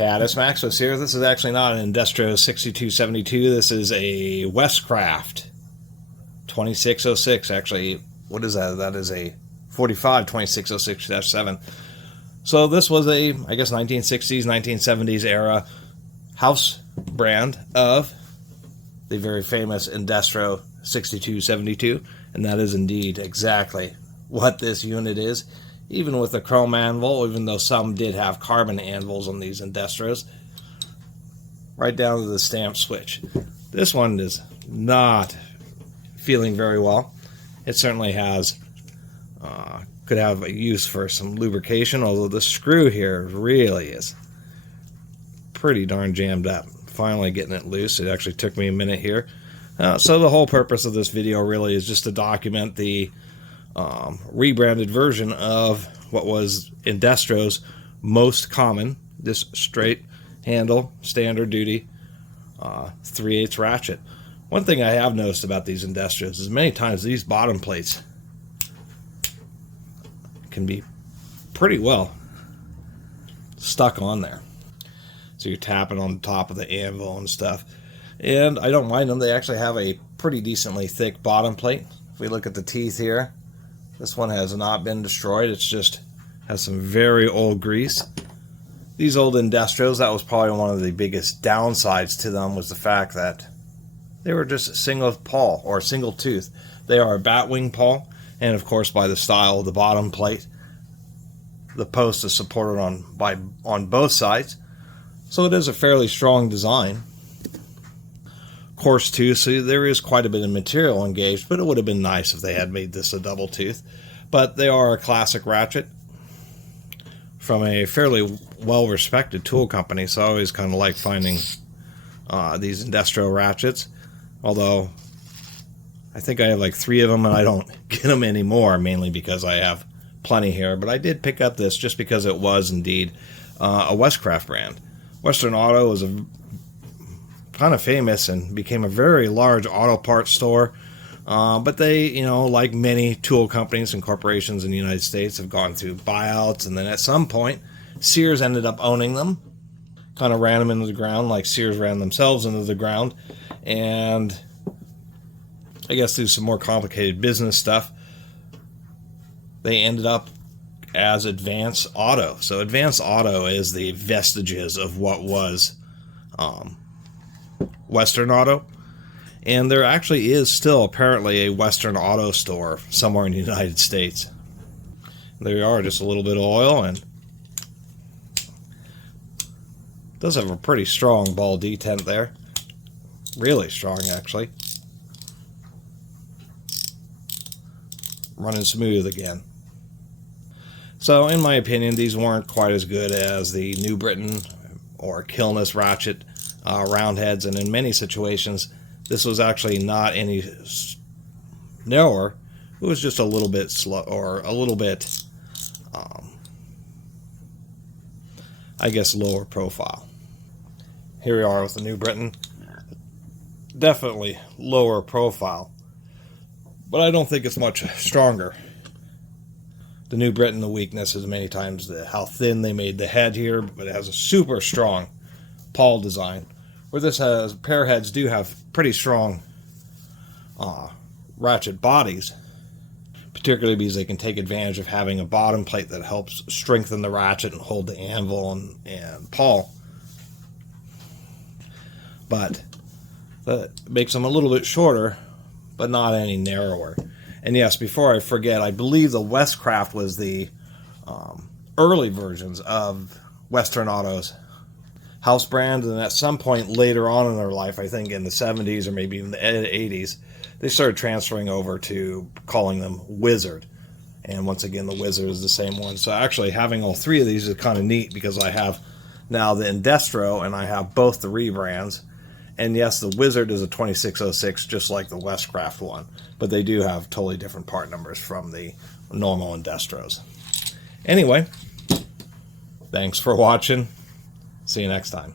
Catus, Maximus here. This is actually not an Indestro 6272. This is a WestCraft 2606. Actually, what is that? That is a 45 2606-7. So this was a, I guess, 1960s, 1970s era house brand of the very famous Indestro 6272. And that is indeed exactly what this unit is. Even with the chrome anvil, even though some did have carbon anvils on these Indestros, right down to the stamp switch. This one is not feeling very well. It certainly has, could have a use for some lubrication, although the screw here really is pretty darn jammed up. Finally getting it loose. It actually took me a minute here. So the whole purpose of this video really is just to document the rebranded version of what was Indestro's most common, this straight handle, standard duty 3/8 ratchet. One thing I have noticed about these Indestros is many times these bottom plates can be pretty well stuck on there. So you're tapping on the top of the anvil and stuff. And I don't mind them. They actually have a pretty decently thick bottom plate. If we look at the teeth here, this one has not been destroyed. It's just has some very old grease. These old Indestros, that was probably one of the biggest downsides to them, was the fact that they were just a single pawl or single tooth. They are a batwing pawl, and of course by the style of the bottom plate, the post is supported on both sides. So it is a fairly strong design. Coarse tooth, so there is quite a bit of material engaged, but it would have been nice if they had made this a double tooth. But they are a classic ratchet from a fairly well-respected tool company, so I always kind of like finding these Indestro ratchets, although I think I have like 3 of them and I don't get them anymore, mainly because I have plenty here. But I did pick up this just because it was indeed a WestCraft brand. Western Auto was a kind of famous and became a very large auto parts store, but they, you know, like many tool companies and corporations in the United States, have gone through buyouts, and then at some point Sears ended up owning them, kind of ran them into the ground like Sears ran themselves into the ground, and I guess through some more complicated business stuff they ended up as Advance Auto. So Advance Auto is the vestiges of what was Western Auto, and there actually is still apparently a Western Auto store somewhere in the United States. There you are, just a little bit of oil, and it does have a pretty strong ball detent there. Really strong, actually. Running smooth again. So in my opinion, these weren't quite as good as the New Britain or Kilness ratchet round heads, and in many situations this was actually not any narrower. It was just a little bit slow, or a little bit I guess lower profile. Here we are with the New Britain. Definitely lower profile, but I don't think it's much stronger. The New Britain, the weakness is many times how thin they made the head here, but it has a super strong pawl design, where this has Pear heads do have pretty strong ratchet bodies, particularly because they can take advantage of having a bottom plate that helps strengthen the ratchet and hold the anvil and pawl. But that makes them a little bit shorter, but not any narrower. And yes, before I forget, I believe the WestCraft was the early versions of Western Auto's house brand, and at some point later on in their life, I think in the 70s or maybe even the 80s, they started transferring over to calling them Wizard. And once again, the Wizard is the same one. So actually having all 3 of these is kind of neat, because I have now the Indestro and I have both the rebrands. And yes, the Wizard is a 2606, just like the WestCraft one, but they do have totally different part numbers from the normal Indestros. Anyway, thanks for watching. See you next time.